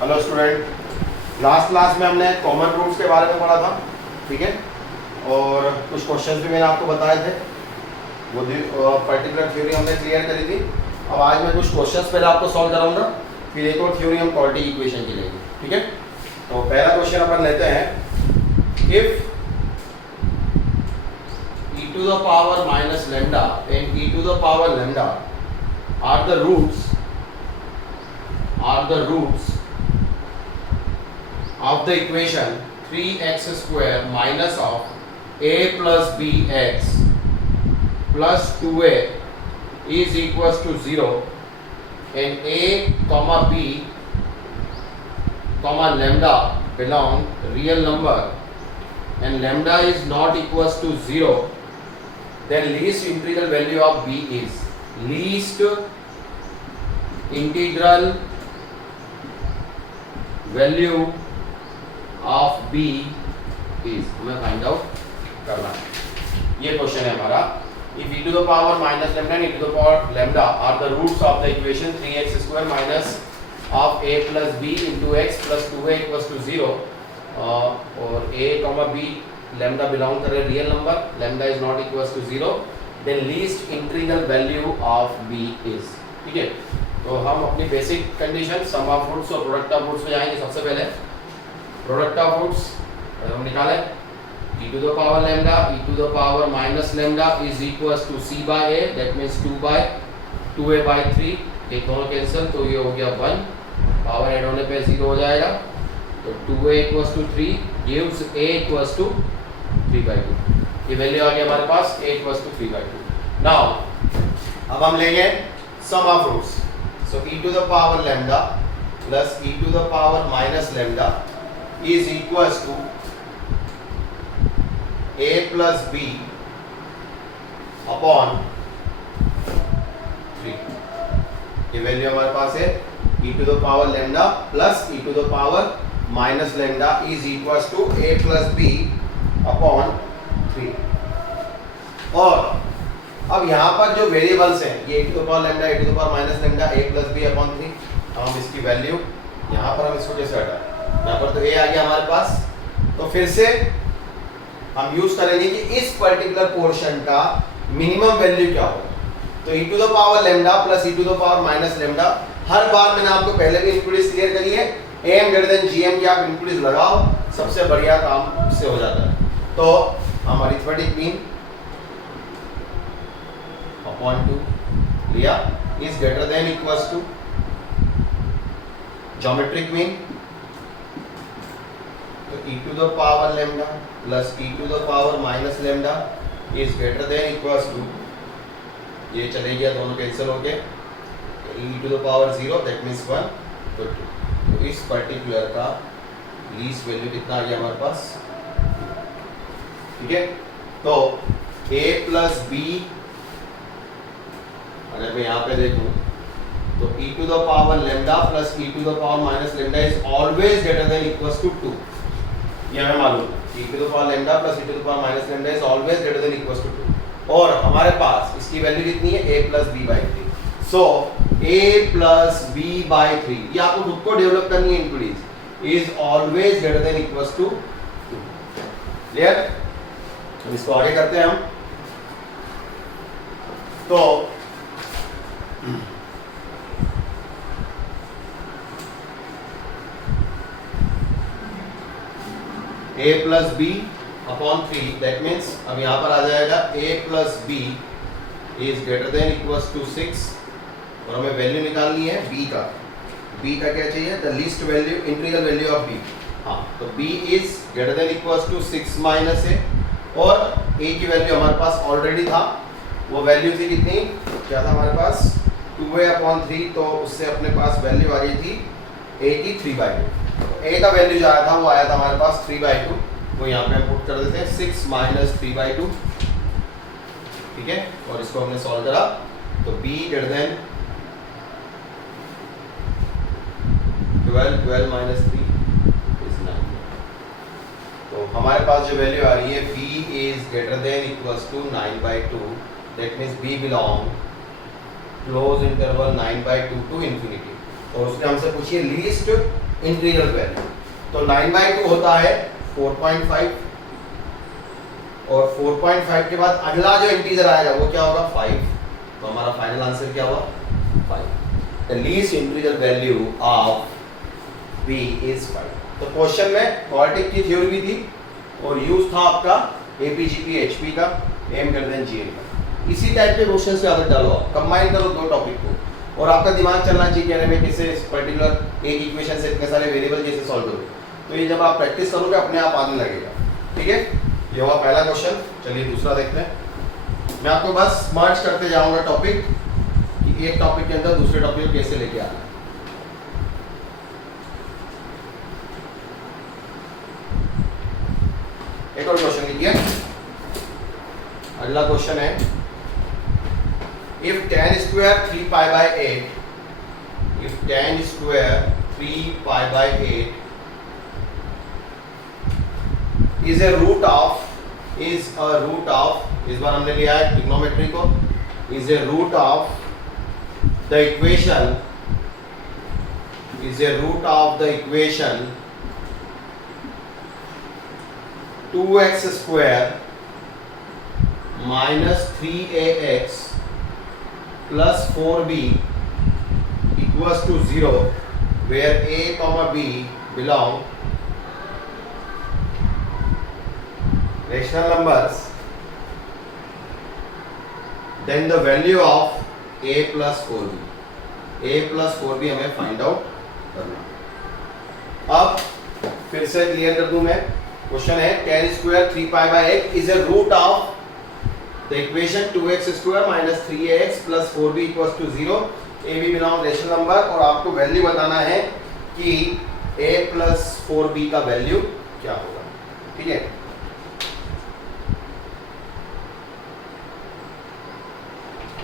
Hello student, last class में हमने common roots के बारे में पढ़ा था, ठीक है, और कुछ क्वेश्चंस भी मैंने आपको बताए थे। वो पर्टिकुलर थ्योरी हमने क्लियर करी थी। अब आज मैं कुछ क्वेश्चंस पहले आपको सॉल्व कराऊंगा, फिर एक और थ्योरी हम क्वाड्रेटिक इक्वेशन की लेंगे, ठीक है। तो पहला क्वेश्चन अपन लेते हैं, if e to the power minus lambda and e to the power lambda are the roots of the equation 3x square minus of a plus bx plus 2a is equals to 0 and a comma b comma lambda belong real number and lambda is not equals to 0, then least integral value of b is least integral value of b is हमें find out करना है। ये question है हमारा। If e to the power minus lambda and e to the power lambda are the roots of the equation 3x square minus of a plus b into x plus 2a equals to 0 और a comma b lambda belong कर रहे real number, lambda is not equals to 0, then least integral value of b is, ठीक है। तो हम अपनी basic condition sum of roots और product of roots में जाएंगे। सबसे पहले प्रोडक्ट ऑफ रूट्स हम निकाले, e to the power lambda e to the power minus lambda is equals to c by a, that means 2a by 3, ये दोनों cancel तो ये हो गया 1, पावर ऐड होने पे 0 हो जाएगा, तो 2a equals to 3 gives a equals to 3 by 2। ये वैल्यू आ गई हमारे पास a equals to 3 by 2। Now अब हम लेंगे sum of roots. So e to the power lambda plus e to the power minus lambda is equals to a plus b upon 3। ये value हमारे पास है e to the power lambda plus e to the power minus lambda is equals to a plus b upon 3। और अब यहाँ पर जो variables हैं ये e to the power lambda, e to the power minus lambda, a plus b upon 3, हम इसकी value यहाँ पर हम इसको कैसे हटाएं, यहाँ पर तो a आ गया हमारे पास, तो फिर से हम यूज करेंगे कि इस पर्टिकुलर पोर्शन का मिनिमम वैल्यू क्या होगा। तो e to the power lambda plus e to the power minus lambda, हर बार मैंने आपको पहले भी इंक्लूडिस क्लियर करी है, am greater than gm की आप इंक्लूडिस लगाओ, सबसे बढ़िया काम इससे हो जाता है। तो हम अरिथमेटिक मीन अपॉन 2 लिया is greater than equals to geometric mean, तो e to the power lambda plus e to the power minus lambda is greater than equals to, ये चले गया दोनों कैंसिल हो गए, e to the power 0 that means 1, तो 2। तो इस पर्टिकुलर का लीस्ट वैल्यू कितना आ गया हमारे पास, ठीक है। तो a plus b, अगर मैं यहाँ पे देखूँ तो e to the power lambda plus e to the power minus lambda is always greater than equals to 2, ये हमें मालूम है। e to the power lambda plus e to the power minus lambda is always greater than equals to 2, और हमारे पास इसकी value कितनी है a plus b by 3। So a plus b by 3, ये आपको खुद को डेवलप करनी है इंक्लूडिस, is always greater than equals to 2। Clear? अब इसको आगे करते हैं हम। तो a plus b upon 3, that means अब यहाँ पर आ जाएगा a plus b is greater than equals to 6, और हमें वैल्यू निकालनी है b का। b का क्या चाहिए, the least value integral value of b। हाँ, तो b is greater than equals to 6 minus a, और a की वैल्यू हमारे पास ऑलरेडी था, वो वैल्यू थी कितनी, क्या था हमारे पास 2a upon 3, तो उससे अपने पास वैल्यू आ गई थी a की 3/2। a का वैल्यू जो आया था वो आया था हमारे पास 3/2, वो यहाँ पे हम पुट कर देते हैं 6 minus 3/2, ठीक है। और इसको हमने सॉल्व करा तो b greater than 12 minus 3 is 9। तो हमारे पास जो वैल्यू आ रही है b is greater than equals to 9/2, that means b belong close interval 9/2 to infinity। और उसने हमसे पूछी लीस्ट इंटीजर वैल्यू। तो 9/2 होता है 4.5 और 4.5 के बाद अगला जो इंटीजर आएगा वो क्या होगा 5। तो हमारा फाइनल आंसर क्या हुआ 5। The least integer value of b is 5। तो क्वेश्चन में क्वाड्रेटिक की थ्योरी भी थी और यूज था आपका एपीजीपी एचपी का m ग्रेटर देन gn का। इसी टाइप के क्वेश्चन से आदत डालो, आप कंबाइन करो दो टॉपिक को और आपका दिमाग चलना चाहिए कहने में कैसे पर्टिकुलर एक इक्वेशन से इतने सारे वेरिएबल कैसे सॉल्व करोगे। तो ये जब आप प्रैक्टिस करोगे अपने आप आने लगेगा। ठीक है, ये हुआ पहला क्वेश्चन। चलिए दूसरा देखते हैं। मैं आपको बस मर्ज करते जाऊंगा टॉपिक कि एक टॉपिक के अंदर दूसरे टॉपिक को कैसे लेके आना है। एक और क्वेश्चन लिखिए। अगला क्वेश्चन है if tan square 3 pi by 8 if tan square 3 pi by 8 is a root of इस बार हमने लिया है ट्रिग्नोमेट्री को, is a root of the equation 2x square minus 3ax plus 4b equals to 0 where a comma b belong rational numbers, then the value of a plus 4b हमें find out करना। अब फिर से clear कर दूं मैं। Question है tan square 3 pi by 8 is a root of the equation 2x square minus 3ax plus 4b equals to 0, a b belong rational number और आपको वैल्यू बताना है कि a plus 4b का वैल्यू क्या होगा। ठीक है,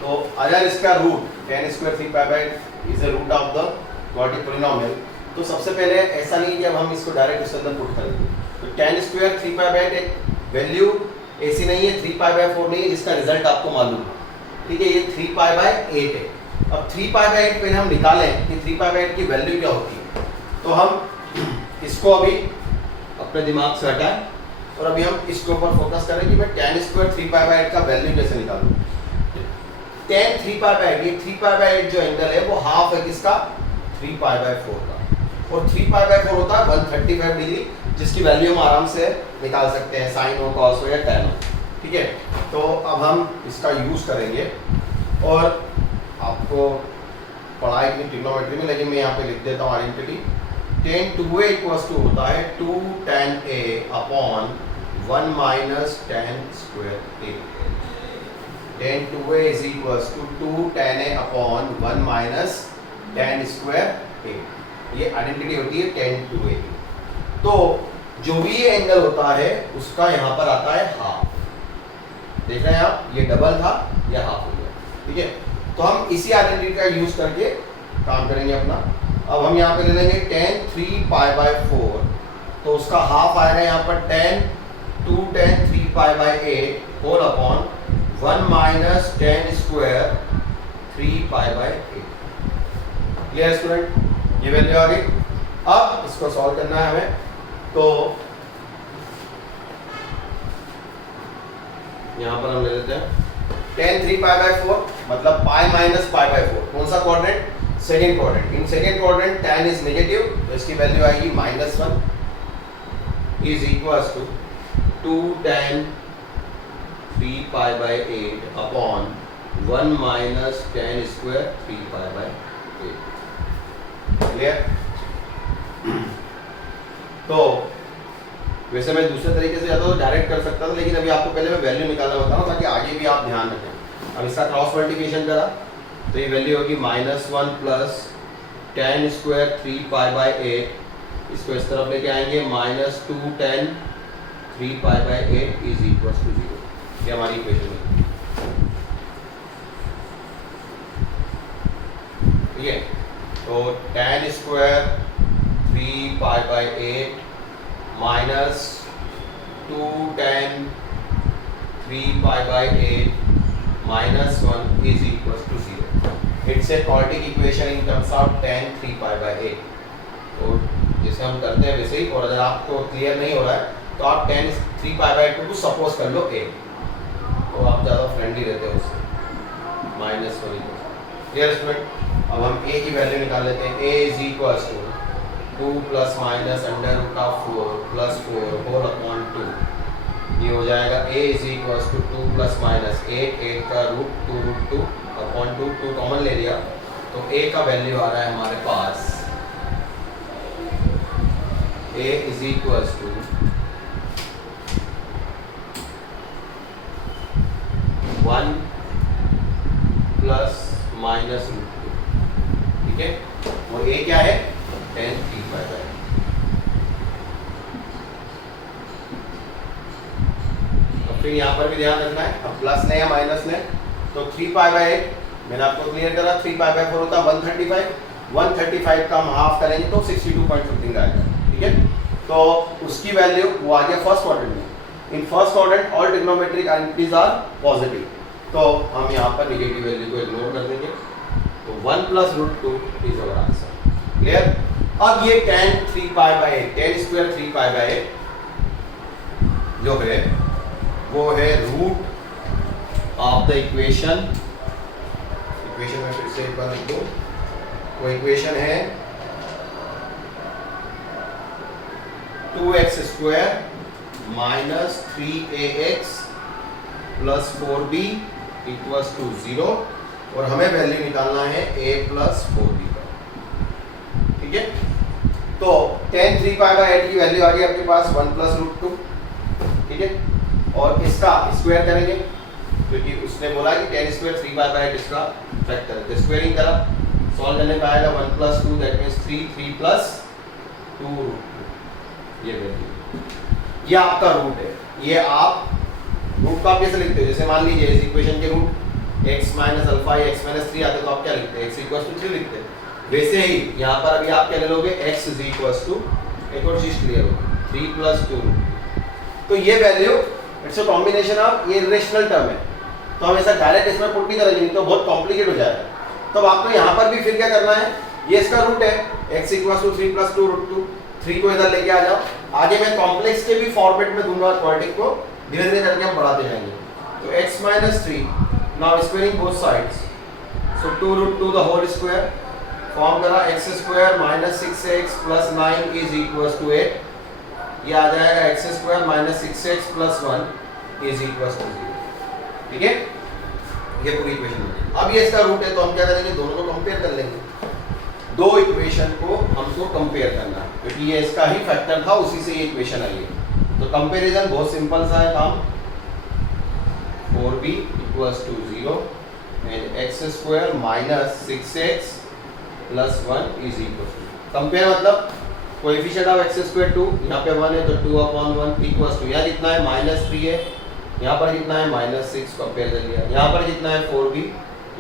तो अगर इसका root tan square 3 pi by 8 is a root of the quadratic polynomial, तो सबसे पहले ऐसा नहीं कि अब हम इसको डायरेक्ट उसके अंदर पुट करेंगे। तो tan square 3 pi by 8 एक वैल्यू ऐसी नहीं है 3 pi by 4 नहीं है जिसका रिजल्ट आपको मालूम है। ठीक है, ये 3 pi by 8 है। अब 3 pi by 8 पहले हम निकालें कि 3 pi by 8 की वैल्यू क्या होती है। तो हम इसको अभी अपने दिमाग से हटाएं और अभी हम इसके ऊपर फोकस करें कि मैं tan square 3 pi by 8 का वैल्यू कैसे निकालूं। tan 3 pi by 8, ये 3 pi by 8 जो एंगल है वो हाफ है किसका 3 pi by 4 का, और 3 pi by 4 होता है 135 डिग्री, जिसकी वैल्यू हम आराम से निकाल सकते हैं साइन हो कॉस हो या टैन हो। ठीक है, तो अब हम इसका यूज़ करेंगे और आपको पढ़ाई की ट्रिग्नोमेट्री में, लेकिन मैं यहाँ पे लिख देता हूँ identity. tan 2a equals to होता है 2 tan a upon 1 minus tan square a। tan 2a is equals to 2 tan a upon 1 minus tan square a। ये आइडेंटिटी होती है tan 2a। तो जो भी ये एंगल होता है उसका यहाँ पर आता है हाफ। देख रहे हैं आप, ये डबल था या हाफ हो गया। ठीक है, तो हम इसी आइडेंटिटी का यूज करके काम करेंगे अपना। अब हम यहाँ पे ले लेंगे tan 3 pi by 4, तो उसका हाफ आएगा यहाँ पर tan 3 pi by 8 whole upon 1 minus tan square 3 pi by 8। Clear student, ये वैल्यू आ गई। अब इसको सॉल्व करना है हमें, तो यहां पर हम ले लेते हैं tan 3 pi by 4 मतलब pi minus pi by 4। कौन सा quadrant, second quadrant. In second quadrant tan is negative, तो इसकी वैल्यू आएगी -1 is equals to 2 tan 3 pi by 8 upon 1 minus tan square 3 pi by 8। Clear. तो वैसे मैं दूसरे तरीके से जाता तो डायरेक्ट कर सकता था, लेकिन अभी आपको पहले मैं वैल्यू निकालना बता रहा हूँ ताकि आगे भी आप ध्यान रखें। अब इसका क्रॉस मल्टीप्लिकेशन करा तो ये वैल्यू होगी -1 plus tan square 3 pi by 8, इसको इस तरफ लेके आएंगे -2 tan 3 pi by 8 is equals to 0। ये हमारी इक्वेशन है। ठीक है, तो tan square 3 pi by 8 minus 2 tan 3 pi by 8 minus 1 is equals to 0. It's a quadratic equation in terms of tan 3 pi by 8. So जैसे हम करते हैं वैसे ही। और अगर आपको क्लियर नहीं हो रहा है तो आप tan 3π/2 को सपोज कर लो a, तो आप ज़्यादा फ्रेंडली रहते हो उससे माइनस होने को। Clear student? अब हम a की वैल्यू निकाल लेते हैं। a is equal to 2 + -√4 + 4 whole upon 2। ये हो जाएगा a इज इक्वल टू 2 + -8, 8 का रूट 2√2 अपॉन 2, 2 कॉमन ले लिया तो a का वैल्यू आ रहा है हमारे पास, a इज इक्वल टू 1 ± √2। ठीक है, और a क्या है? tan 3π/2। अब फिर यहाँ पर भी ध्यान रखना है, अब प्लस लें या माइनस लें तो 3π/8 मैंने आपको क्लियर करा, 3π/4 होता है 135, 135 का हम हाफ करेंगे तो 62.15 आएगा। ठीक है, तो उसकी वैल्यू वो आ गया फर्स्ट क्वाड्रेंट में। In first quadrant all trigonometric identities are positive, तो हम यहाँ पर नेगेटिव वैल्यू को इग्नोर कर देंगे। तो 1 + √2 इज आवर आंसर। क्लियर? अब ये tan 3π/8, tan स्क्वायर 3π/8 जो है वो है रूट ऑफ द इक्वेशन में फिर से एक बार लिख दो। वो इक्वेशन है 2x² - 3ax + 4b = 0, और हमें वैल्यू निकालना है a + 4b का। ठीक है, तो tan 3π/8 की वैल्यू आ गई आपके पास 1 + √2। ठीक है, और इसका स्क्वायर करेंगे क्योंकि उसने बोला कि tan स्क्वायर 3π/8 इसका फैक्टर है, तो स्क्वायरिंग करा, सॉल्व करने का आएगा 1 + 2 दैट मींस 3 + 2√2। ये वैल्यू, ये आपका रूट है। ये आप रूट का आप कैसे लिखते हो? जैसे मान लीजिए इस इक्वेशन के रूट x - α या x - 3 आते तो आप क्या लिखते हैं? x = 3 लिखते हैं। वैसे ही यहाँ पर अभी आप क्या ले लोगे? x = एक और चीज क्लियर होगी 3 + 2। तो ये value it's a combination of, ये रेशनल टर्म है तो हम ऐसा डायरेक्ट इसमें पुट नहीं करेंगे, नहीं तो बहुत कॉम्प्लिकेट हो जाएगा। तो आपको यहाँ पर भी फिर क्या करना है, ये इसका रूट है x = 3 + 2√2, 3 को इधर लेके आ जाओ। आगे मैं कॉम्प्लेक्स के भी फॉर्मेट में दूंगा, क्वाड्रेटिक को धीरे धीरे करके हम बढ़ाते जाएंगे। तो x - 3 now squaring both sides, so 2√2 the whole square form करा, x² - 6x + 9 = 8। ये आ जाएगा x² - 6x + 1 = 0। ठीक है, ये पूरी इक्वेशन है। अब ये इसका रूट है तो हम क्या करेंगे? दोनों को कंपेयर कर लेंगे। दो इक्वेशन को हमको कंपेयर करना है क्योंकि ये इसका ही फैक्टर था, उसी से ये इक्वेशन आई है। तो कंपैरिजन बहुत सिंपल सा है काम। 4b = 0 and x² - 6x + 1 = 0। Compare मतलब कोएफिशिएंट ऑफ x² 2, यहाँ पे 1 है तो 2/1 = यहाँ जितना है -3 है, यहाँ पर जितना है -6 कंपेयर कर लिया, यहाँ पर जितना है 4b,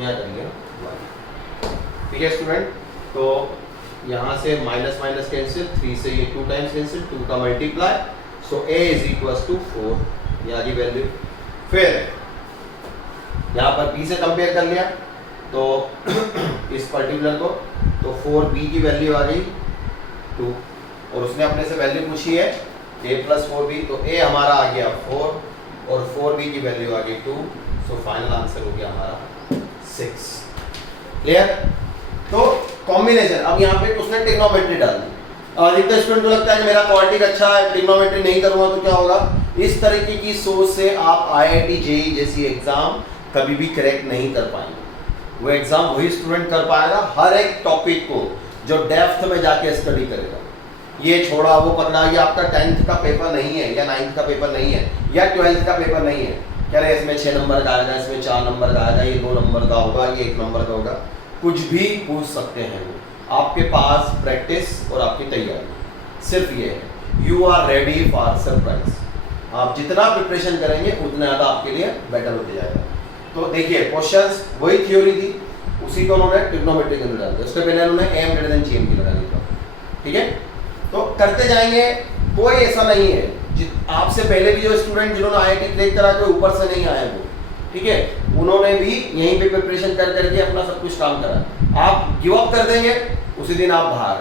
यहाँ कर लिया 1। ठीक है स्टूडेंट, तो यहाँ से माइनस माइनस कैंसिल, 3 से ये 2 टाइम्स कैंसिल, 2 का मल्टीप्लाई, सो a = 4, यहाँ की वैल्यू। फिर यहाँ पर b से कंपेयर कर लिया तो इस पर्टिकुलर को, तो 4b की वैल्यू आ गई 2, और उसने अपने से वैल्यू पूछी है a + 4b, तो a हमारा आ गया 4 और 4b की वैल्यू आ गई 2, सो फाइनल आंसर हो गया हमारा 6। क्लियर? तो कॉम्बिनेशन, अब यहाँ पे उसने ट्रिग्नोमेट्री डाल दी। अधिकतर स्टूडेंट को लगता है कि मेरा क्वाड्रेटिक अच्छा है, ट्रिग्नोमेट्री नहीं करूँगा तो क्या होगा? इस तरीके की सोच से आप IIT JEE जैसी एग्जाम कभी भी क्रैक नहीं कर पाएंगे। वो एग्जाम वही स्टूडेंट कर पाएगा हर एक टॉपिक को जो डेप्थ में जाके स्टडी करेगा। ये छोड़ा वो करना, ये आपका 10th का पेपर नहीं है या 9th का पेपर नहीं है या 12th का पेपर नहीं है। कह रहे इसमें 6 नंबर का आएगा, इसमें 4 नंबर का आएगा, ये 2 नंबर का होगा, ये 1 नंबर का होगा, कुछ भी पूछ सकते हैं वो। आपके पास प्रैक्टिस और आपकी तैयारी सिर्फ ये है, you are ready for surprise. आप जितना प्रिपरेशन करेंगे उतना ज़्यादा आपके लिए बेटर होते जाएगा। तो देखिए क्वेश्चंस वही थ्योरी थी, उसी को उन्होंने ट्रिग्नोमेट्री के अंदर डाल दिया। उसके पहले उन्होंने m > gm की लगा दी था। ठीक है, तो करते जाएंगे, कोई ऐसा नहीं है आपसे पहले भी जो स्टूडेंट जिन्होंने IIT क्रैक करा कोई ऊपर से नहीं आए वो, ठीक है, उन्होंने भी यहीं पे प्रिपरेशन कर करके अपना सब कुछ काम करा। आप गिव अप कर देंगे उसी दिन आप बाहर।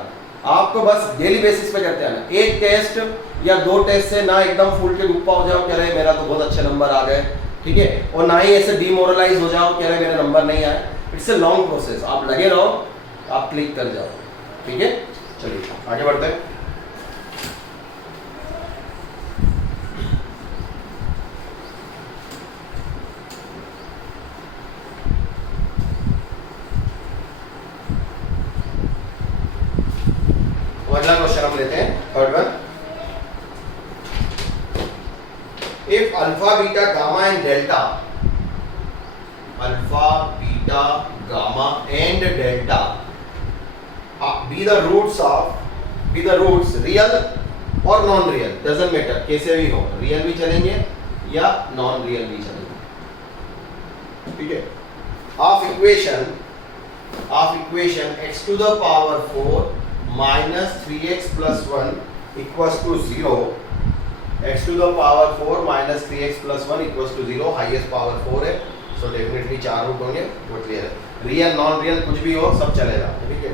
आपको बस डेली बेसिस पे करते आना। एक टेस्ट या दो टेस्ट से ना एकदम फूल के गुप्पा हो जाओ, कह रहे मेरा तो बहुत अच्छे नंबर आ गए, ठीक है, और ना ही ऐसे डिमोरलाइज हो जाओ, कह रहे मेरे नंबर नहीं आए। इट्स ए लॉन्ग प्रोसेस, आप लगे रहो, आप क्लिक कर जाओ, ठीक है। चलिए आगे बढ़ते हैं। अगला क्वेश्चन हम लेते हैं, third one. If alpha beta gamma and delta, alpha beta gamma and delta be the roots real और नॉन रियल, डजंट मैटर, कैसे भी हो, रियल भी चलेंगे या नॉन रियल भी चलेंगे, ठीक है। Of equation x to the power 4 minus 3x plus 1 equals to 0, x to the power 4 minus 3x plus 1 equals to 0, highest power 4 है, सो डेफिनेटली 4 रूट होंगे, वो क्लियर है। रियल नॉन रियल कुछ भी हो, सब चलेगा, ठीक है।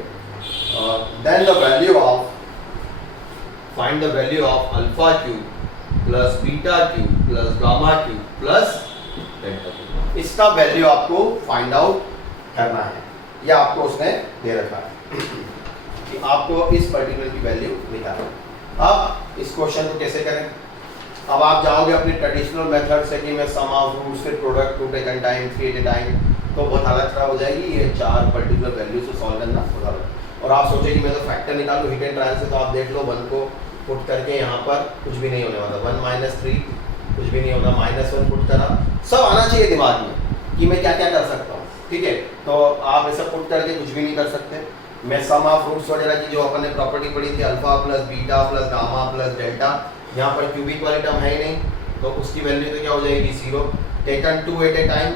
Then the value of, find the value of alpha cube plus beta cube plus gamma cube plus delta cube। इसका वैल्यू आपको फाइंड आउट करना है, या आपको उसने दे रखा है कि आपको इस पर्टिकुलर की वैल्यू निकालना। अब इस क्वेश्चन को कैसे करें? अब आप जाओगे अपनी ट्रेडिशनल मेथड से कि मैं सम ऑफ रूट्स फिर product 2 at a time 3 at a time, तो बहुत हालत खराब हो जाएगी। ये 4 पर्टिकुलर वैल्यू से सॉल्व करना होगा, और आप सोचे कि मैं तो फैक्टर निकालूं हिट एंड ट्रायल से, तो आप देख लो 1 को पुट करके यहाँ पर कुछ भी नहीं होने वाला, 1 minus 3 कुछ भी नहीं होगा, -1 पुट करा, सब आना चाहिए दिमाग में कि मैं क्या क्या कर सकता हूँ, ठीक है। तो आप ऐसा पुट करके कुछ भी नहीं कर सकते। मैं सम ऑफ रूट्स वगैरह की जो अपन ने प्रॉपर्टी पढ़ी थी, alpha plus beta plus gamma plus delta, यहाँ पर क्यूबिक वाली टर्म है ही नहीं, तो उसकी वैल्यू तो क्या हो जाएगी 0। टेकन 2 एट ए टाइम,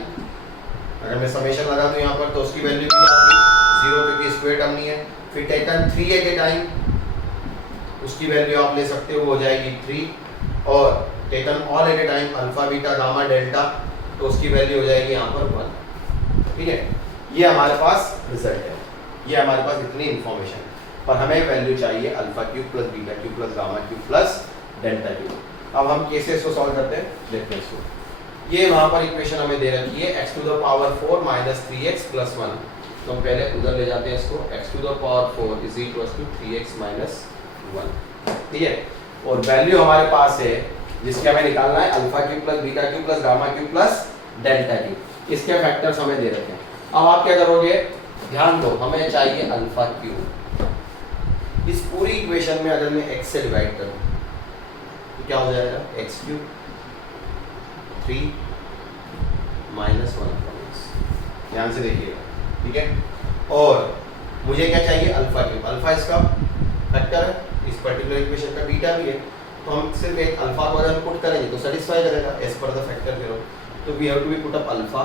अगर मैं समेशन लगा दूँ यहाँ पर तो उसकी वैल्यू भी आएगी 0, क्योंकि स्क्वायर टर्म नहीं है। फिर टेकन 3 एट ए टाइम, उसकी वैल्यू आप ले सकते हो, हो जाएगी 3, और taken all eight a time alpha beta gamma delta, तो उसकी वैल्यू हो जाएगी यहाँ पर 1, ठीक है। ये हमारे पास रिजल्ट है, ये हमारे पास इतनी इंफॉर्मेशन है, पर हमें वैल्यू चाहिए alpha cube plus beta cube plus gamma cube plus delta cube. अब हम कैसे इसको सॉल्व करते हैं देखते हैं इसको। ये वहाँ पर इक्वेशन हमें दे रखी है x to the power 4 minus 3x plus 1, तो हम पहले उधर ले जाते हैं इसको, x to the power 4 is equals to 3x minus 1, ठीक है। और वैल्यू हमारे पास है जिसके हमें निकालना है alpha cube plus beta cube plus gamma cube plus delta cube, इसके फैक्टर्स हमें दे रखे हैं। अब आप क्या करोगे, ध्यान दो, हमें चाहिए अल्फा क्यूब। इस पूरी इक्वेशन में अगर मैं x से डिवाइड करूं तो क्या हो जाएगा, x क्यूब 3 minus 1/x, ध्यान से देखिएगा, ठीक है। और मुझे क्या चाहिए, अल्फा क्यूब, अल्फा इसका फैक्टर है, इस पर्टिकुलर इक्वेशन का बीटा भी है, तो हम सिर्फ एक अल्फा को अगर पुट करेंगे तो सेटिस्फाई करेगा एज पर द फैक्टर जीरो, तो we have to be put up alpha,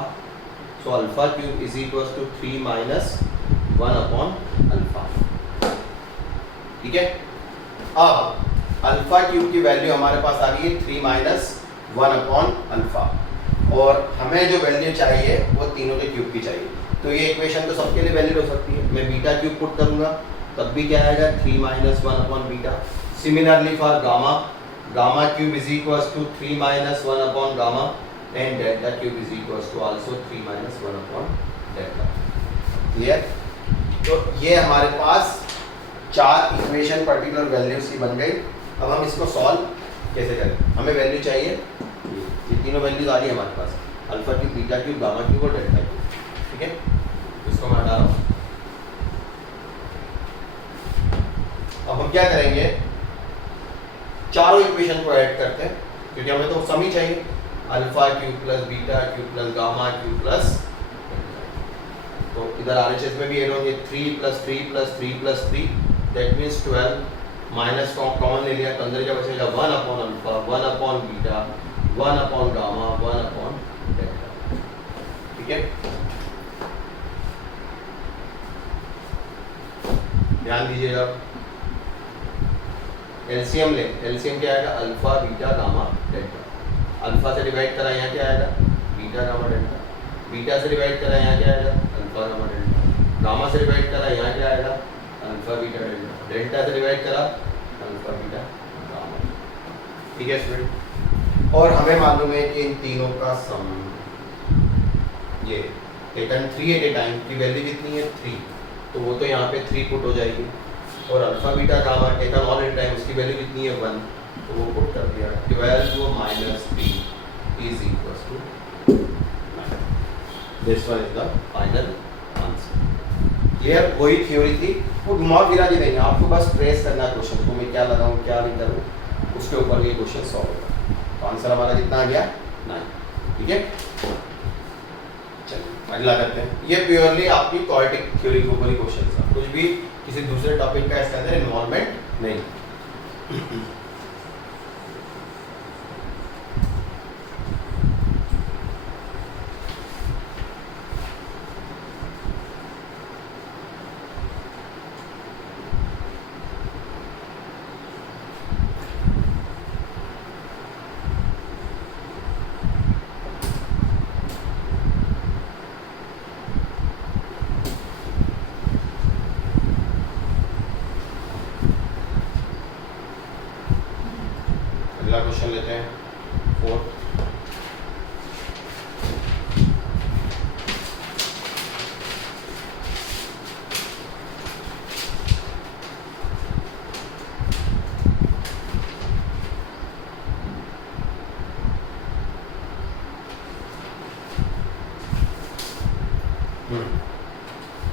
so alpha cube is equals to 3 minus 1 alpha, ठीक है। अब अल्फा क्यूब की वैल्यू हमारे पास आ गई है 3 minus 1 अल्फा, और हमें जो वैल्यू चाहिए वो तीनों के क्यूब की चाहिए। तो ये इक्वेशन तो सबके लिए वैलिड हो सकती है। मैं बीटा क्यूब पुट करूंगा तब भी क्या आएगा, 3 minus 1 beta. Similarly for gamma, gamma cube is equals to 3 minus 1 gamma, and delta cube is equals to also 3 minus 1 delta. Clear? तो ये हमारे पास 4 इक्वेशन पर्टिकुलर वैल्यूज की बन गई। अब हम इसको सॉल्व कैसे करें, हमें वैल्यू चाहिए, ये तीनों वैल्यूज आ रही है हमारे पास, alpha cube, beta cube, gamma cube और डेल्टा क्यूब, ठीक है। इसको मैं हटा रहा हूँ। अब हम क्या करेंगे, चारों इक्वेशन को ऐड करते हैं, क्योंकि हमें तो सम ही चाहिए, alpha cube plus beta cube plus gamma cube plus, तो इधर RHS में भी ऐड होंगे 3 + 3 + 3 + 3, दैट मीन्स 12, माइनस कॉमन ले लिया तो अंदर क्या बचेगा, 1 अल्फा, 1 बीटा, 1 गामा, 1 डेल्टा, ठीक है। ध्यान दीजिएगा, एलसीएम ले, एलसीएम क्या आएगा, alpha beta gamma delta. Alpha से डिवाइड करा यहाँ क्या आएगा, बीटा गामा डेल्टा। बीटा से डिवाइड करा यहाँ क्या आएगा, अल्फा गामा डेल्टा। गामा से डिवाइड करा यहाँ क्या आएगा, alpha alpha beta delta, delta से डिवाइड करा अल्फा बीटा गामा। ठीक है स्टूडेंट, और हमें मालूम है कि इन तीनों का सम ये टेकन 3 एट ए टाइम की वैल्यू कितनी है 3, तो वो तो यहाँ पे 3 पुट हो जाएगी, और alpha beta gamma taken all at time उसकी वैल्यू कितनी है 1, तो वो पुट कर दिया 12 minus 3 is equal to 9। This one is the final answer. Clear? वही थ्योरी थी, वो घुमा फिरा के देंगे आपको, बस ट्रेस करना है क्वेश्चन को, मैं क्या लगाऊँ क्या नहीं करूँ, उसके ऊपर ये क्वेश्चन सॉल्व होगा। तो आंसर हमारा कितना आ गया 9। ठीक है, चलिए अगला करते हैं। ये प्योरली आपकी क्वाड्रेटिक थ्योरी के ऊपर ही क्वेश्चन है, कुछ भी किसी दूसरे टॉपिक का इसके अंदर इन्वॉल्वमेंट नहीं। अगला क्वेश्चन लेते हैं 4।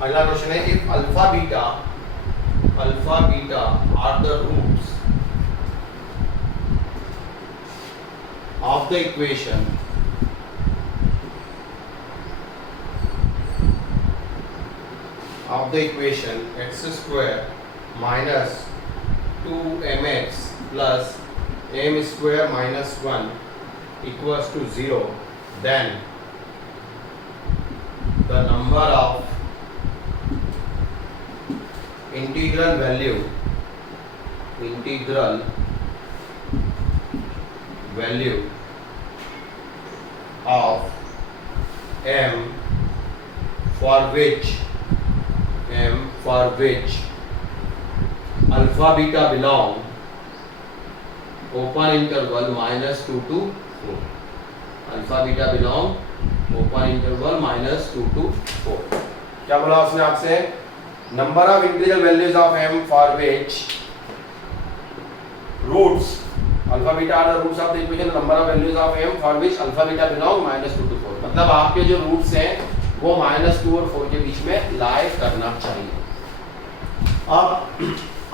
अगला क्वेश्चन है if alpha beta are the roots of the equation x square minus 2mx plus m square minus 1 equals to 0, then the number of integral value of m for which alpha beta belong open interval -2 to 4, alpha beta belong open interval -2 to 4। क्या बोला उसने आपसे? Number of integral values of m for which roots alpha beta are the roots of the equation, number of values of m for which alpha beta belong -2 to 4। मतलब आपके जो roots हैं वो -2 और 4 के बीच में लाई करना चाहिए। अब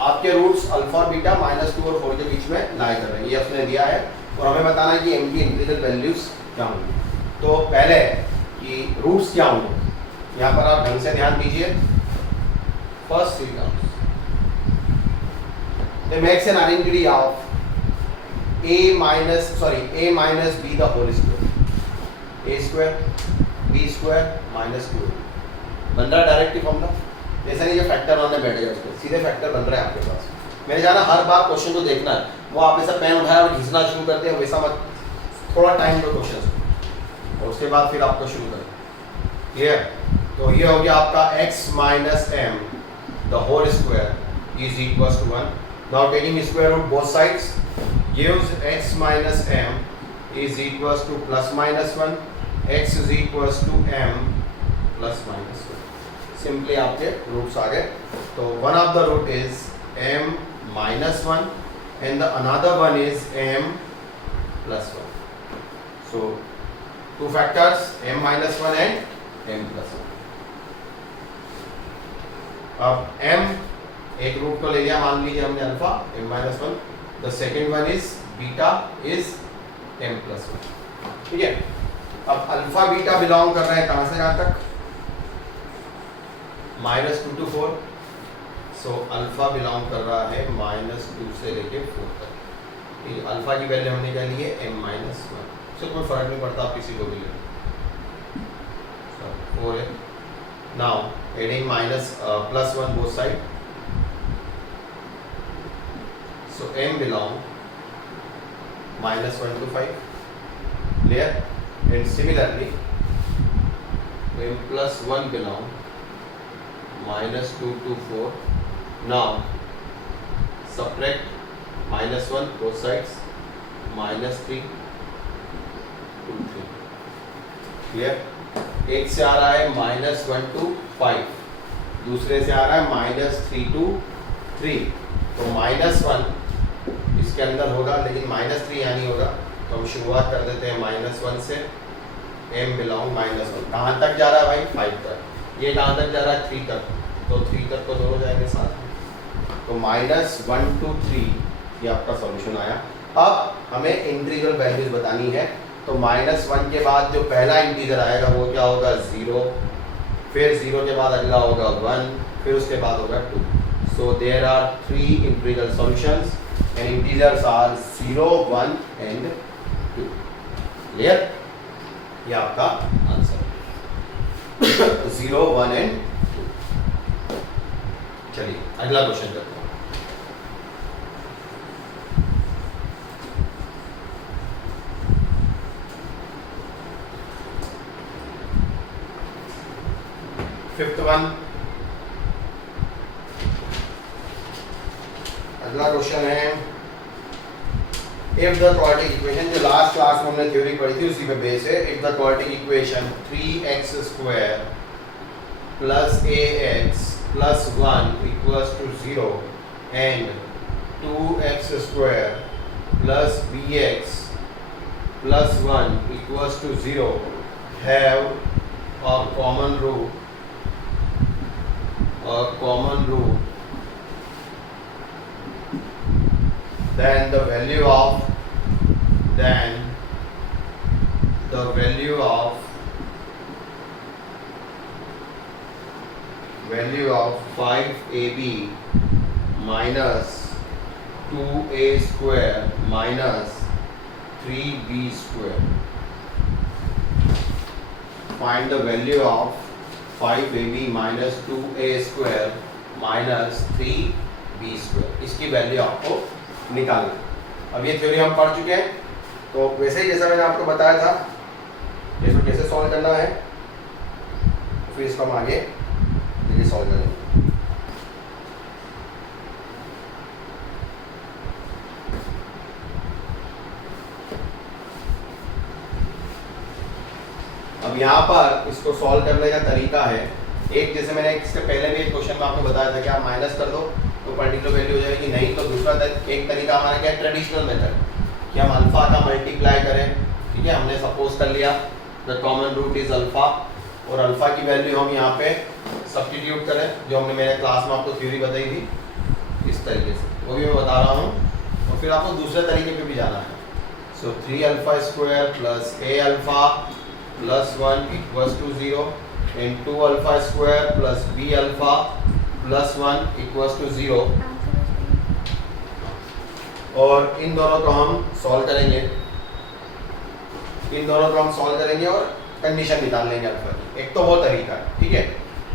आपके रूट्स अल्फा और बीटा -2 और 4 के बीच में लाई कर रहे हैं, ये उसने दिया है, और हमें बताना है कि m की इंटीग्रल वैल्यूज क्या होंगी। तो पहले कि रूट्स क्या होंगे, यहाँ पर आप ढंग से ध्यान दीजिए। First three terms they makes an identity of a minus b the whole square, a square b square minus 2 बन रहा है डायरेक्टली फॉर्मूला, जैसे नहीं ये फैक्टर बनाने बैठ गया उसको सीधे फैक्टर बन रहा है आपके पास। मैंने जाना हर बार क्वेश्चन को देखना है, वो आप ऐसा पेन उठाया और घिसना शुरू करते हैं वैसा मत, थोड़ा टाइम दो क्वेश्चन को और उसके बाद फिर आपको शुरू करें। क्लियर? तो ये हो गया आपका x minus m the whole square is equals to 1। Now taking square root both sides gives x minus m is equals to plus minus 1, x is equals to m plus minus 1। Simply आपके roots आ गए। तो one of the root is m minus 1 and the another one is m plus 1। So two factors m minus 1 and m plus 1। अब m एक root को ले लिया, मान लीजिए हमने alpha m minus 1, the second one is beta is m plus 1। ठीक है, अब अल्फा बीटा बिलोंग कर रहे हैं कहां से कहां तक? -2 to 4। सो अल्फा बिलोंग कर रहा है -2 से लेके 4 तक। अल्फा की वैल्यू हमने क्या ली है m minus 1, इससे कोई फर्क नहीं पड़ता आप किसी को भी ले, 4 है। Now adding plus 1 both side, so m belong -1 to 5, clear? And similarly m plus 1 belong -2 to 4 now subtract -1 both sides, -3 2 3 clear. एक से आ रहा है -1 to 5, दूसरे से आ रहा है -3 to 3, तो -1 इसके अंदर होगा लेकिन -3 यहाँ नहीं होगा, तो हम शुरुआत कर देते हैं -1 से। m बिलोंग -1 कहाँ तक जा रहा है भाई 5 तक, ये कहाँ तक जा रहा है 3 तक, तो 3 तक तो दोनों जाएंगे साथ में, तो -1 to 3 ये आपका सॉल्यूशन आया। अब हमें इंटीग्रल वैल्यूज बतानी है, तो -1 के बाद जो पहला इंटीजर आएगा वो क्या होगा 0, फिर 0 के बाद अगला होगा 1, फिर उसके बाद होगा 2। So there are 3 integral solutions and integers are 0, 1 and 2। Clear, ये आपका आंसर 0, 1 एंड 2। चलिए अगला क्वेश्चन करते हैं। फिफ्थ वन, अगला क्वेश्चन है इफ द क्वाड्रेटिक इक्वेशन, जो लास्ट क्लास में हमने थ्योरी पढ़ी थी उसी पे बेस है। If the quadratic equation 3x² plus ax plus 1 equals to 0 and 2x² plus bx plus 1 equals to 0 have a common root, then the value of 5ab minus 2a square minus 3b square. Find the value of 5ab minus 2a square minus 3b square. इसकी value आपको निकालना। अब ये theory हम पढ़ चुके हैं, तो वैसे ही जैसा मैंने आपको बताया था इसको कैसे सॉल्व करना है, फिर इसको हम आगे धीरे सॉल्व करेंगे। अब यहाँ पर इसको सॉल्व करने का तरीका है, एक जैसे मैंने इससे पहले भी एक क्वेश्चन में आपको बताया था कि आप माइनस कर दो तो पर्टिकुलर वैल्यू हो जाएगी, नहीं तो दूसरा एक तरीका हमारा क्या है ट्रेडिशनल मेथड, कि हम अल्फा का मल्टीप्लाई करें। ठीक है, हमने सपोज कर लिया the common root is alpha, और अल्फा की वैल्यू हम यहाँ पे सब्स्टिट्यूट करें, जो हमने मेरे क्लास में आपको थ्योरी बताई थी इस तरीके से, वो भी मैं बता रहा हूँ, और फिर आपको दूसरे तरीके पे भी जाना है। So 3α² plus a plus 1 equals to 0 and 2α² plus b plus 1 equals to 0, और इन दोनों को हम सॉल्व करेंगे, और कंडीशन निकाल लेंगे अल्फा की। एक तो वो तरीका है, ठीक है।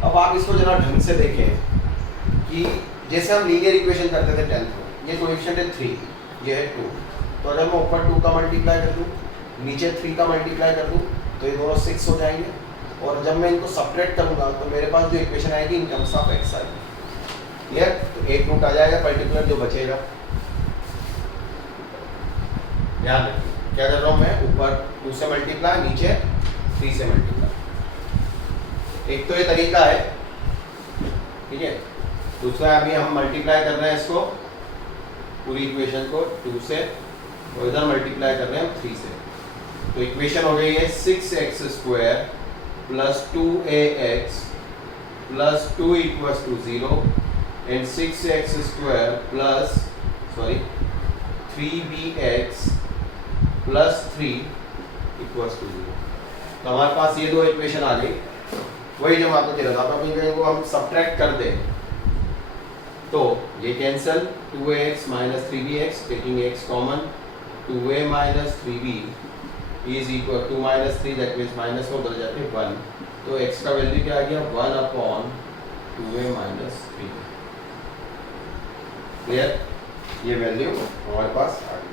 अब आप इसको जरा ढंग से देखें कि जैसे हम लीनियर इक्वेशन करते थे 10th में, ये कोएफिशिएंट है 3, ये है 2, तो अगर मैं ऊपर 2 का मल्टीप्लाई कर दूँ, नीचे 3 का मल्टीप्लाई कर दूँ, तो ये दोनों 6 हो जाएंगे, और जब मैं इनको सब्ट्रैक्ट करूँगा तो मेरे पास जो इक्वेशन आएगी इन टर्म्स ऑफ x आएगी। क्लियर, तो एक रूट आ जाएगा पर्टिकुलर जो बचेगा। ध्यान रखिए क्या कर रहा हूँ मैं, ऊपर 2 से मल्टीप्लाई, नीचे 3 से मल्टीप्लाई। एक तो ये तरीका है, ठीक है। दूसरा अभी हम मल्टीप्लाई कर रहे हैं इसको, पूरी इक्वेशन को 2 से, और इधर मल्टीप्लाई कर रहे हैं हम 3 से, तो इक्वेशन हो गई है 6x² plus 2ax plus 2 equals to 0 and 6x² plus 3bx plus 3 equals to 0। तो हमारे पास ये दो इक्वेशन आ गई, वही जो मैं आपको कह रहा था। अब इनको हम सब्ट्रैक्ट कर दें तो ये cancel, 2ax minus 3bx taking x common, 2a minus 3b is equal 2 minus 3 that means minus में बदल जाते हैं 1, तो x का वैल्यू क्या आ गया 1/2a माइनस 3। क्लियर, ये वैल्यू हमारे पास आ गई।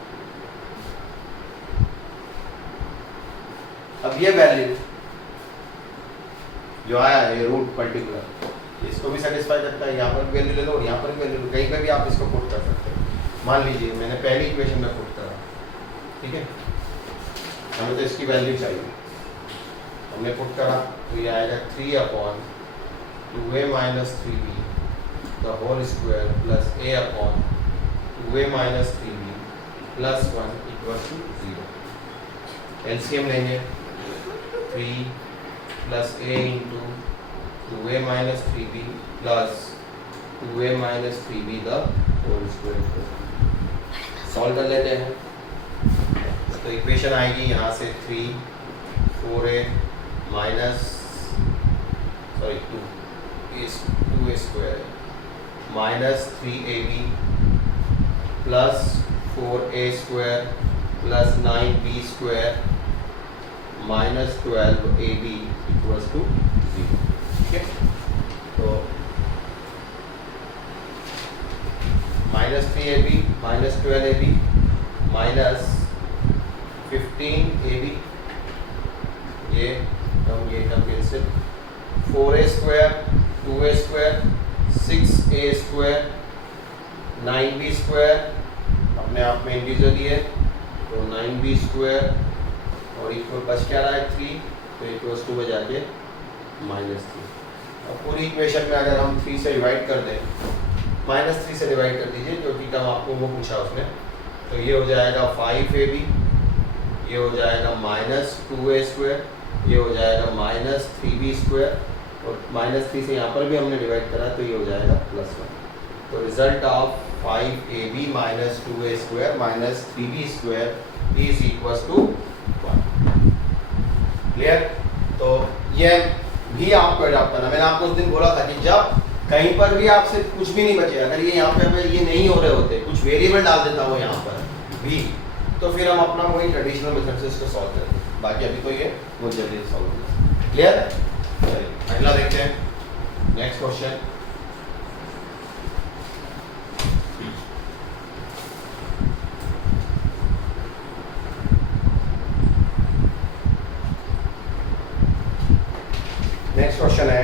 अब ये वैल्यू जो आया है रूट पर्टिकुलर, इसको भी सेटिस्फाई करता है, यहाँ पर वैल्यू ले लो और यहाँ पर भी वैल्यू लो, कहीं पर भी आप इसको पुट कर सकते हो। मान लीजिए मैंने पहली इक्वेशन में पुट करा, ठीक है, हमें तो इसकी वैल्यू चाहिए, हमने पुट करा तो ये आएगा 3/2a minus 3b the whole square plus a upon 2a minus 3b plus 1 equal to 0। LCM लेंगे 3 plus a into 2a minus 3b plus 2a minus 3b the whole square. Solve कर लेते हैं तो equation आएगी यहाँ से 3 4a minus 2a square minus 3ab plus 4a square plus 9b square minus 12ab equals to 0। ठीक है, तो minus 3ab minus 12ab minus 15ab, ये term cancel, 4a square 2a square 6a square 9b square अपने आप में individually है तो 9b square और इक्वल बच क्या रहा है 3, तो इक्वल्स टू बजा के -3। अब पूरी इक्वेशन में अगर हम 3 से डिवाइड कर दें, -3 से डिवाइड कर दीजिए जो कि टर्म आपको वो पूछा उसने, तो ये हो जाएगा 5ab, ये हो जाएगा माइनस 2a स्क्वायर, ये हो जाएगा माइनस 3b स्क्वायर और -3 से यहाँ पर भी हमने डिवाइड करा तो ये हो जाएगा +1। तो result of 5ab minus 2a square minus 3b square is equals to 1। Clear? तो ये भी आपको अडॉप्ट करना, मैंने आपको उस दिन बोला था कि जब कहीं पर भी आपसे कुछ भी नहीं बचे, अगर ये यहाँ पे ये नहीं हो रहे होते, कुछ वेरिएबल डाल देता हो यहाँ पर भी, तो फिर हम अपना वही ट्रेडिशनल मेथड से इसको सॉल्व करते हैं। बाकी अभी तो ये बहुत जल्दी सॉल्व होगा। क्लियर? चलिए अगला देखते हैं, नेक्स्ट क्वेश्चन। नेक्स्ट क्वेश्चन है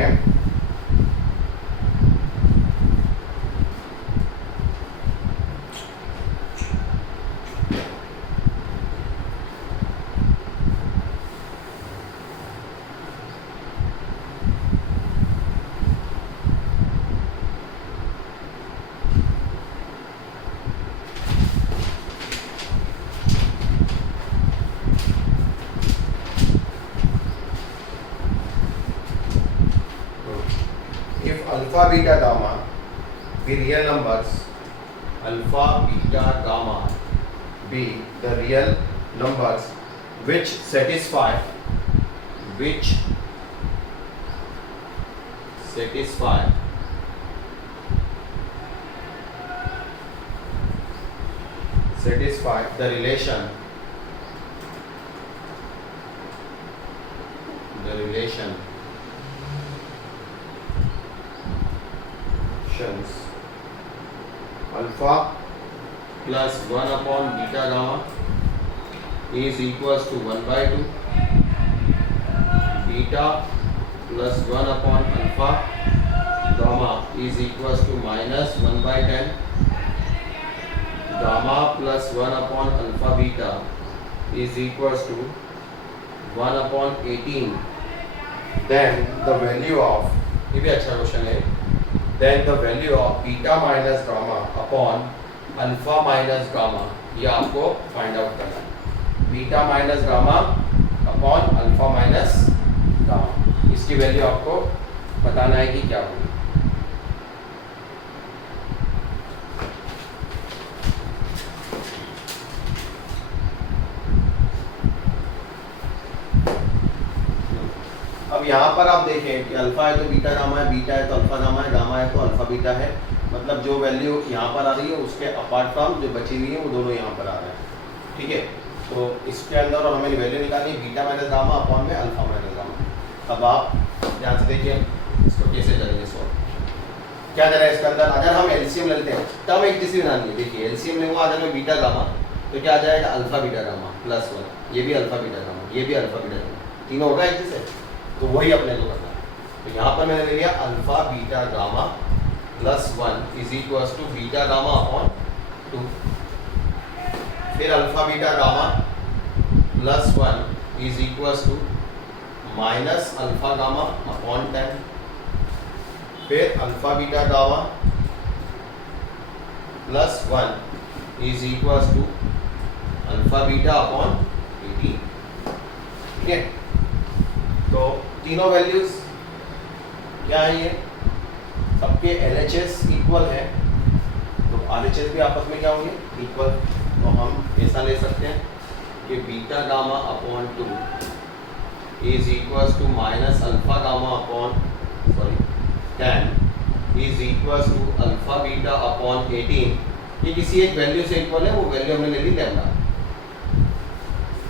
alpha beta gamma be real numbers, alpha beta gamma be the real numbers which satisfy the relation alpha plus 1 upon beta gamma is equals to 1/2, beta plus 1 upon alpha gamma is equals to minus 1/10, gamma plus 1 upon alpha beta is equals to 1 upon 18, then the value of, ये भी अच्छा question है, then the value of beta minus gamma upon alpha minus gamma, ये आपको find out करना है। Beta minus gamma upon alpha minus gamma, इसकी value आपको बताना है कि क्या होगी। अब यहाँ पर आप देखें कि अल्फा है तो बीटा गामा है, बीटा है तो अल्फा गामा है, गामा है तो अल्फा बीटा है, मतलब जो वैल्यू यहाँ पर आ रही है उसके अपार्ट फ्रॉम जो बची हुई है वो दोनों यहाँ पर आ रहे हैं। ठीक है, तो इसके अंदर और हमें वैल्यू निकालनी है बीटा माइनस गामा अपॉन में अल्फा माइनस गामा। अब आप ध्यान से देखिए इसको कैसे करेंगे सॉल्व। क्या करें इसके अंदर, अगर हम एलसीएम लेते हैं तब एक चीज़ बनानी है। देखिए एलसीएम लूँगा अगर मैं बीटा गामा तो क्या आ जाएगा अल्फा बीटा गामा प्लस 1, ये भी अल्फा बीटा गामा, ये भी अल्फा बीटा गामा, तीनों होगा एक जैसे, तो वही अपने को करना है। तो यहाँ पर मैंने ले लिया alpha beta gamma plus 1 is equals to beta gamma upon 2, फिर alpha beta gamma plus 1 is equals to minus alpha gamma upon 10, फिर alpha beta gamma plus 1 is equals to alpha beta upon 18। ठीक है, तो तीनों values क्या है, ये सबके LHS इक्वल है, तो RHS भी आपस में क्या होंगे, इक्वल। तो हम ऐसा ले सकते हैं कि beta gamma upon 2 is equals to minus alpha gamma upon 10 is equals to alpha beta upon 18। ये किसी एक वैल्यू से इक्वल है, वो वैल्यू हमने ले ली लैम्डा।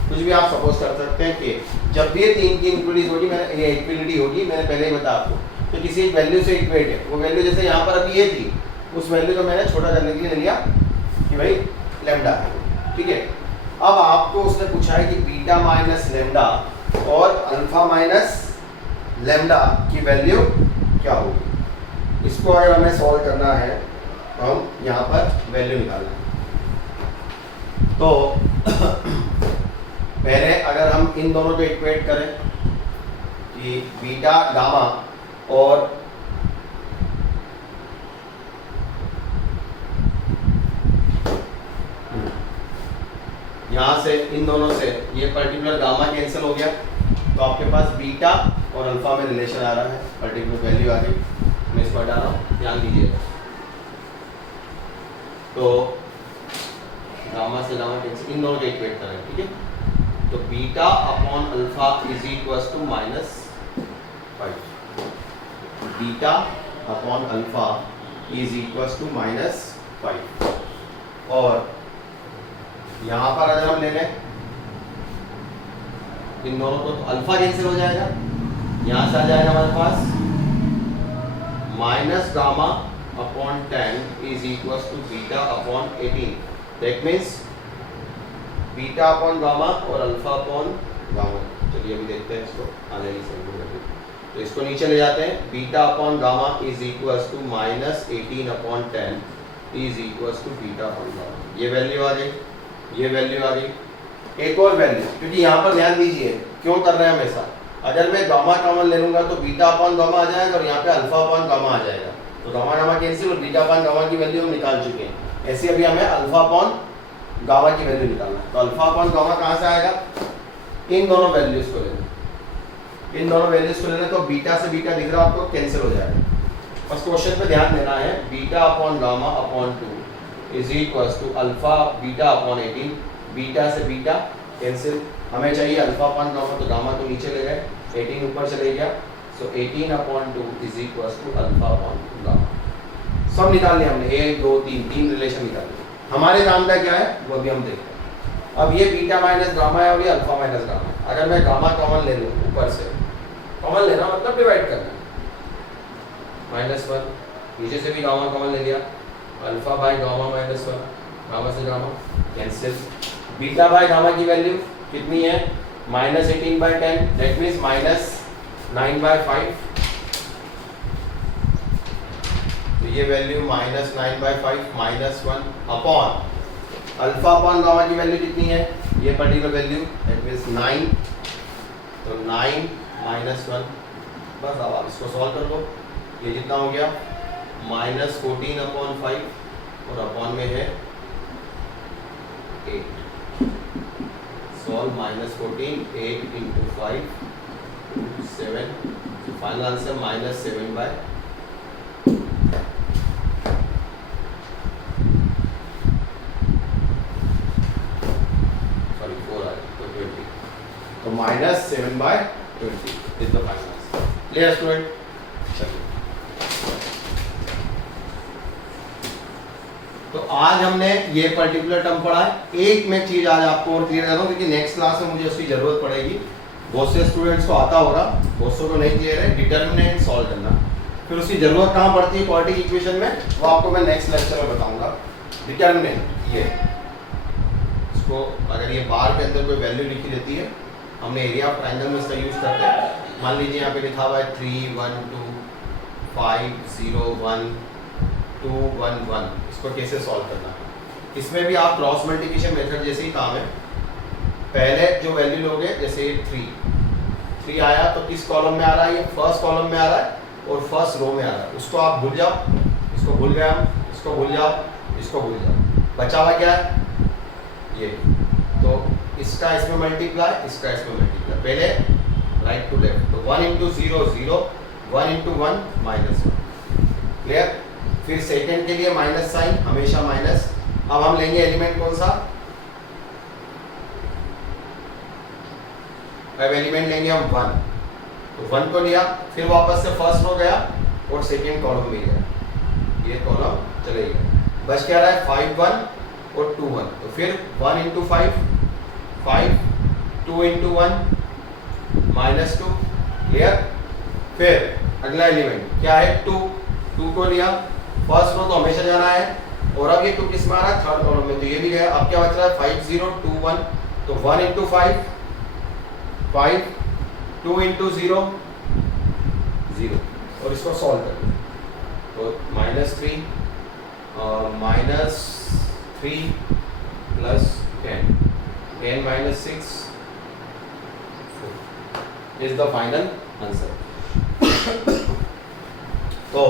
कुछ भी आप सपोज कर सकते हैं कि जब भी ये तीन की इक्वलिटी होगी, मैंने ये इक्वलिटी होगी, मैंने पहले ही बताया आपको, तो किसी एक वैल्यू से इक्वेट है, वो वैल्यू जैसे यहाँ पर अभी ये थी, उस वैल्यू को मैंने छोटा करने के लिए ले लिया कि भाई लैम्डा है। ठीक है, अब आपको उसने पूछा है कि बीटा माइनस लैम्डा और अल्फा माइनस लैम्डा की वैल्यू क्या होगी। इसको अगर हमें सॉल्व करना है तो हम यहाँ पर वैल्यू निकालें। तो पहले अगर हम इन दोनों को इक्वेट करें कि बीटा गामा और यहाँ से इन दोनों से ये पर्टिकुलर गामा कैंसिल हो गया, तो आपके पास बीटा और अल्फा में रिलेशन आ रहा है, पर्टिकुलर वैल्यू आ गई। मैं इसको हटा रहा हूँ, ध्यान दीजिएगा। तो गामा से गामा कैंसिल, इन दोनों को इक्वेट करें। ठीक है, तो beta upon alpha is equals to -5, beta upon alpha is equals to -5। और यहाँ पर अगर हम ले लें इन दोनों को, तो अल्फा कैंसिल हो जाएगा, यहाँ से आ जाएगा हमारे पास minus gamma upon 10 is equals to beta upon 18। That means beta upon gamma और अल्फा अपॉन गामा। चलिए अभी देखते हैं इसको, आ जाएगी सही। तो इसको नीचे ले जाते हैं, beta upon gamma is equals to -18 upon 10 is equals to beta upon gamma. ये वैल्यू आ गई, ये वैल्यू आ गई। एक और वैल्यू, क्योंकि यहाँ पर ध्यान दीजिए क्यों कर रहे हैं हमेशा, अगर मैं गामा कॉमन ले लूंगा तो बीटा अपॉन गामा आ जाएगा और यहाँ पे अल्फा अपॉन गामा आ जाएगा, तो गामा गामा कैंसिल और बीटा अपॉन गामा की वैल्यू हम निकाल चुके हैं। ऐसे अभी हमें अल्फा अपॉन गामा की वैल्यू निकालना है। तो अल्फा अपॉन गामा कहाँ से आएगा, इन दोनों वैल्यूज को लेना, इन दोनों वैल्यूज को लेना, तो बीटा से बीटा दिख रहा है आपको, कैंसिल हो जाएगा। बस क्वेश्चन पे ध्यान देना है, beta upon gamma upon 2 is equals to alpha beta upon 18। Beta से बीटा कैंसिल, हमें चाहिए अल्फा अपॉन गामा, तो गामा को नीचे ले गए, 18 ऊपर चले गया, so 18 upon 2 is equals to alpha upon gamma. सब निकाल लिया हमने, 1 2 3 तीन रिलेशन निकाल लिया। हमारे काम का क्या है वो अभी हम देखते हैं। अब ये बीटा माइनस गामा है और ये अल्फा माइनस गामा है। अगर मैं गामा कॉमन ले लूँ, ऊपर से कॉमन लेना मतलब डिवाइड करना, -1, नीचे से भी गामा कॉमन ले लिया, अल्फा बाय गामा -1, गामा से gamma cancel. Beta by gamma की वैल्यू कितनी है, -18/10, दैट मीन्स -9/5। तो ये value -9/5 -1 upon alpha upon gamma की वैल्यू कितनी है, ये पर्टिकुलर वैल्यू, दैट मीन्स 9, तो 9 -1। बस अब आप इसको सॉल्व कर दो, ये जितना हो गया -14/5 और अपॉन में है 8। Solve -14, 8 into 5 7, final answer -7/, sorry 4 आ तो 20, तो -7/20 is the final answer. Clear student? चलिए, तो आज हमने ये पर्टिकुलर टर्म पढ़ा है। एक मैं चीज आज आपको और क्लियर कर रहा हूँ, क्योंकि नेक्स्ट क्लास में मुझे उसकी जरूरत पड़ेगी। बहुत से स्टूडेंट्स को आता होगा, बहुत से को नहीं क्लियर है, डिटर्मिनेंट सॉल्व करना। फिर उसकी जरूरत कहाँ पड़ती है क्वाड्रेटिक इक्वेशन में, वो आपको मैं नेक्स्ट लेक्चर में बताऊंगा। डिटर्मिनेंट, ये इसको अगर ये बार के अंदर कोई वैल्यू लिखी रहती है, हमने एरिया ऑफ ट्रायंगल में इसका यूज करते हैं, मान लीजिए यहाँ पे लिखा हुआ है 3 1 2 5 0 1 2 1 1, इसको कैसे सॉल्व करना है? इसमें भी आप क्रॉस मल्टीप्लिकेशन मेथड जैसे ही काम है। पहले जो वैल्यू लोगे, जैसे 3 आया तो किस कॉलम में आ रहा है? ये फर्स्ट कॉलम में आ रहा है और फर्स्ट रो में आ रहा है। उसको आप भूल जाओ, इसको भूल गए हम, इसको भूल जाओ, इसको भूल जाओ। बचा हुआ क्या है? ये। तो इसका इसमें मल्टीप्लाई, इसका इसमें मल्टीप्लाई, पहले राइट टू लेफ्ट। तो 1 इंटू 0 0, 1 इंटू 1 -1। क्लियर? फिर सेकेंड के लिए माइनस साइन, हमेशा माइनस। अब हम लेंगे एलिमेंट कौन सा? अब एलिमेंट लेंगे हम 1, तो 1 को लिया, फिर वापस से फर्स्ट रो गया और सेकेंड कॉलम में गया, ये कॉलम चले गया। बस क्या रहा है? 5 1 और 2 1। तो फिर 1 इंटू 5 5, 2 इंटू 1 -2। क्लियर? फिर अगला एलिमेंट क्या है? 2 को लिया, फर्स्ट रो तो हमेशा जाना है, और अब ये 2 किस में आ रहा है? थर्ड कॉलम में, तो ये भी गया। अब क्या बच रहा है? 5 0 2 1, तो 1 इंटू 5 5, 2 इंटू 0 0, और इसको सॉल्व कर दो। तो -3 plus 10 -6 is the final answer. तो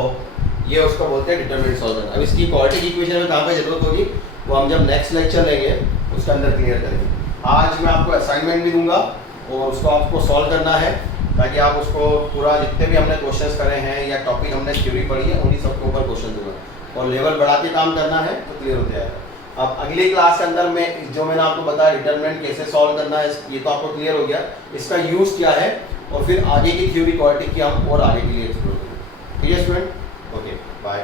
ये उसको बोलते हैं डिटरमिनेंट सॉल्व। अब इसकी क्वाड्रेटिक इक्वेशन में कहाँ पे जरूरत होगी वो हम जब नेक्स्ट लेक्चर लेंगे उसके अंदर क्लियर करेंगे। आज मैं आपको असाइनमेंट भी दूंगा और उसको आपको सॉल्व करना है, ताकि आप उसको पूरा जितने भी हमने क्वेश्चंस करे हैं या टॉपिक हमने थ्योरी पढ़ी है उन्हीं सबके ऊपर क्वेश्चन दूंगा, और लेवल बढ़ा के काम करना है तो क्लियर हो जाएगा। अब अगली क्लास के अंदर में जो मैंने आपको बताया डिटरमिनेंट कैसे सॉल्व करना है, ये तो आपको क्लियर हो गया, इसका यूज़ क्या है, और फिर आगे की थ्योरी क्वाड्रेटिक की हम और आगे के लिए एक्सप्लोर करेंगे। ठीक है स्टूडेंट? Okay, bye.